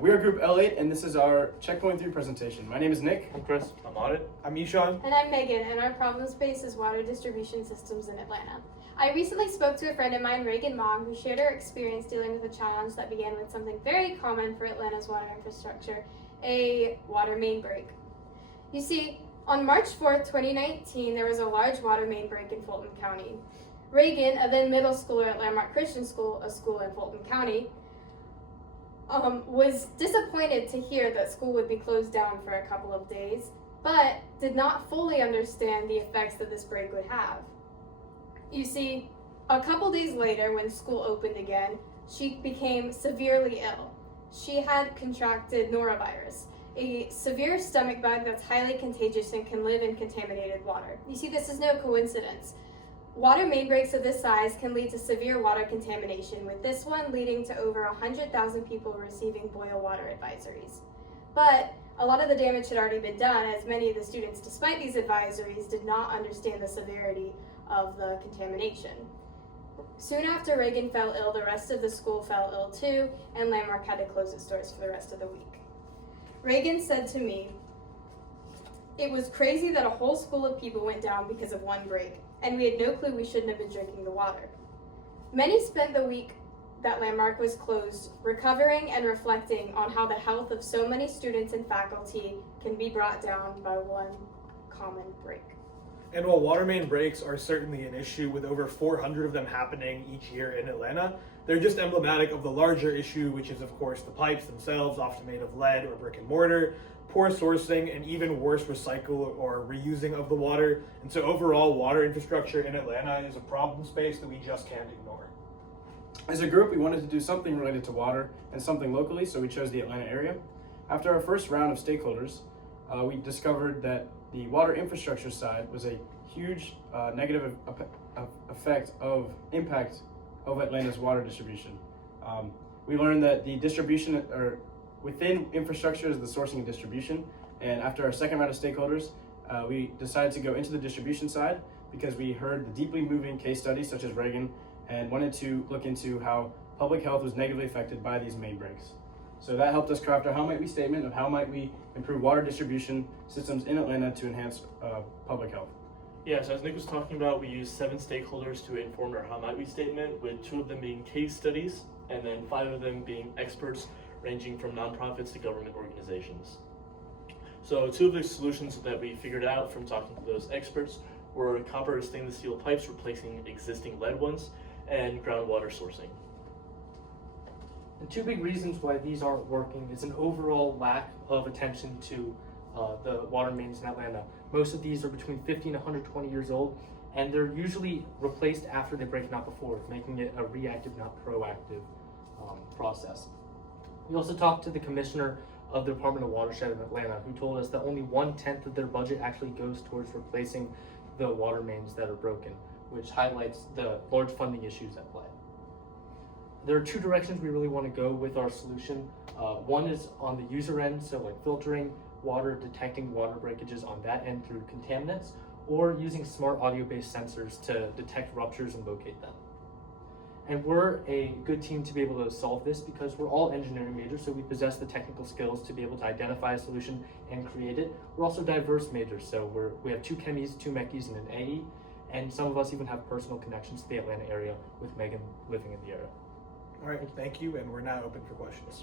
We are Group L8, and this is our Checkpoint 3 presentation. My name is Nick. I'm Chris. I'm Audit. I'm Ishan. And I'm Megan, and our problem space is water distribution systems in Atlanta. I recently spoke to a friend of mine, Reagan Mong, who shared her experience dealing with a challenge that began with something very common for Atlanta's water infrastructure, a water main break. You see, on March 4th, 2019, there was a large water main break in Fulton County. Reagan, a then middle schooler at Landmark Christian School, a school in Fulton County, was disappointed to hear that school would be closed down for a couple of days, but did not fully understand the effects that this break would have. You see, a couple days later, when school opened again, she became severely ill. She had contracted norovirus, a severe stomach bug that's highly contagious and can live in contaminated water. You see, this is no coincidence. Water main breaks of this size can lead to severe water contamination, with this one leading to over 100,000 people receiving boil water advisories. But a lot of the damage had already been done, as many of the students, despite these advisories, did not understand the severity of the contamination. Soon after Reagan fell ill, the rest of the school fell ill too, and Landmark had to close its doors for the rest of the week. Reagan said to me, "It was crazy that a whole school of people went down because of one break, and we had no clue we shouldn't have been drinking the water." Many spent the week that Landmark was closed recovering and reflecting on how the health of so many students and faculty can be brought down by one common break. And while water main breaks are certainly an issue, with over 400 of them happening each year in Atlanta, they're just emblematic of the larger issue, which is of course the pipes themselves, often made of lead or brick and mortar, poor sourcing, and even worse, recycle or reusing of the water. And so overall, water infrastructure in Atlanta is a problem space that we just can't ignore. As a group, we wanted to do something related to water and something locally, so we chose the Atlanta area. After our first round of stakeholders, we discovered that the water infrastructure side was a huge negative impact of Atlanta's water distribution. We learned that the distribution, or within infrastructure, is the sourcing and distribution. And after our second round of stakeholders, we decided to go into the distribution side because we heard the deeply moving case studies such as Reagan and wanted to look into how public health was negatively affected by these main breaks. So that helped us craft our How Might We statement of how might we improve water distribution systems in Atlanta to enhance public health. Yeah, so as Nick was talking about, we used 7 stakeholders to inform our How Might We statement, with 2 of them being case studies, and then 5 of them being experts ranging from nonprofits to government organizations. So 2 of the solutions that we figured out from talking to those experts were copper or stainless steel pipes replacing existing lead ones, and groundwater sourcing. And 2 big reasons why these aren't working is an overall lack of attention to the water mains in Atlanta. Most of these are between 50 and 120 years old, and they're usually replaced after they break, not before, making it a reactive, not proactive process. We also talked to the commissioner of the Department of Watershed in Atlanta, who told us that only 1/10 of their budget actually goes towards replacing the water mains that are broken, which highlights the large funding issues at play. There are 2 directions we really want to go with our solution. One is on the user end, so like filtering water, detecting water breakages on that end through contaminants, or using smart audio-based sensors to detect ruptures and locate them. And we're a good team to be able to solve this because we're all engineering majors, so we possess the technical skills to be able to identify a solution and create it. We're also diverse majors, so we have 2 chemis, 2 mechis, and an AE, and some of us even have personal connections to the Atlanta area, with Megan living in the area. All right, thank you, and we're now open for questions.